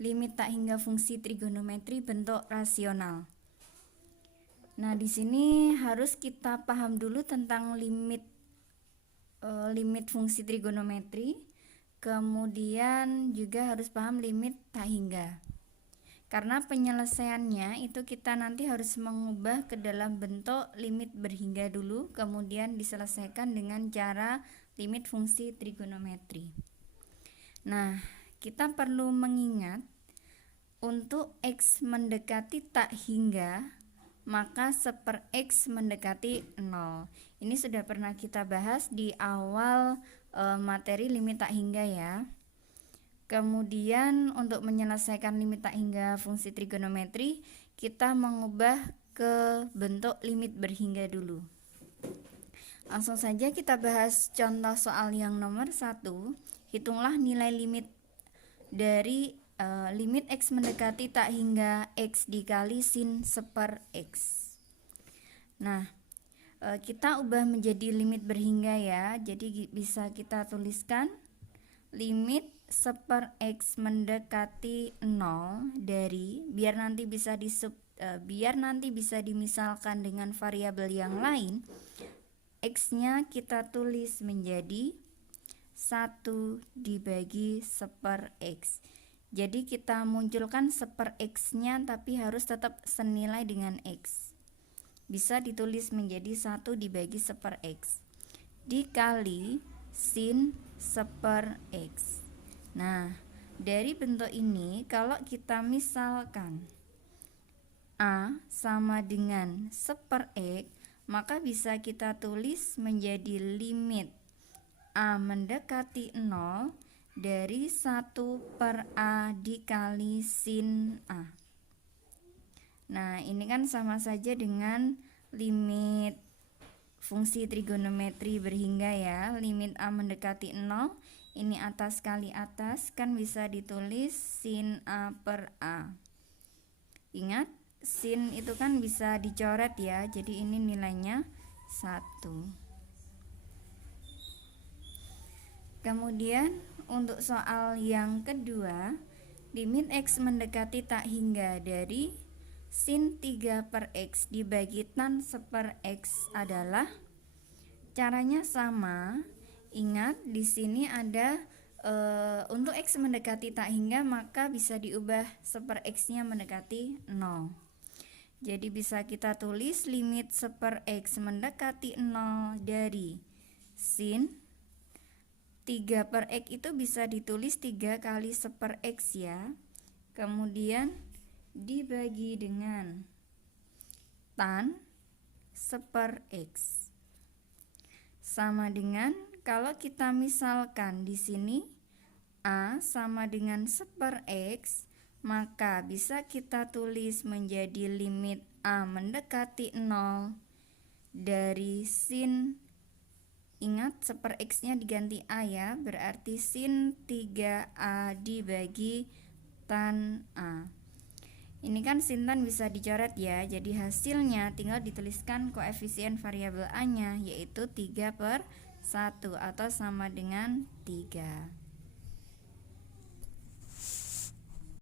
limit tak hingga fungsi trigonometri bentuk rasional. Nah, di sini harus kita paham dulu tentang limit fungsi trigonometri, kemudian juga harus paham limit tak hingga. Karena penyelesaiannya itu kita nanti harus mengubah ke dalam bentuk limit berhingga dulu, kemudian diselesaikan dengan cara limit fungsi trigonometri. Nah, kita perlu mengingat untuk X mendekati tak hingga, maka 1/X mendekati 0. Ini sudah pernah kita bahas di awal materi limit tak hingga ya. Kemudian untuk menyelesaikan limit tak hingga fungsi trigonometri, kita mengubah ke bentuk limit berhingga dulu. Langsung saja kita bahas contoh soal yang nomor 1. Hitunglah nilai limit dari limit X mendekati tak hingga X dikali sin 1/X. Nah, kita ubah menjadi limit berhingga ya. Jadi bisa kita tuliskan limit 1/X mendekati 0 dari, biar nanti bisa dimisalkan dengan variabel yang lain, X-nya kita tulis menjadi 1 dibagi 1/X. Jadi kita munculkan 1/X-nya tapi harus tetap senilai dengan X. Bisa ditulis menjadi 1 dibagi 1/X dikali sin 1/X. Nah, dari bentuk ini kalau kita misalkan A sama dengan 1/X, maka bisa kita tulis menjadi limit A mendekati 0 dari 1/A dikali sin A. Nah, ini kan sama saja dengan limit fungsi trigonometri berhingga ya. Limit A mendekati 0, ini atas kali atas, kan bisa ditulis sin A/A. Ingat, sin itu kan bisa dicoret ya, jadi ini nilainya 1. Kemudian untuk soal yang kedua, limit X mendekati tak hingga dari sin 3/X dibagi tan 1/X adalah, caranya sama. Ingat, di sini ada untuk X mendekati tak hingga, maka bisa diubah 1/X-nya mendekati 0. Jadi bisa kita tulis limit 1/X mendekati 0 dari sin 3/X itu bisa ditulis 3 kali 1/X ya. Kemudian dibagi dengan tan 1/X. Sama dengan kalau kita misalkan di sini A sama dengan 1/X, maka bisa kita tulis menjadi limit A mendekati 0 dari sin, ingat 1/X-nya diganti A ya, berarti sin 3A dibagi tan A. Ini kan sin tan bisa dicoret ya, jadi hasilnya tinggal dituliskan koefisien variabel A-nya, yaitu 3/1 atau sama dengan 3.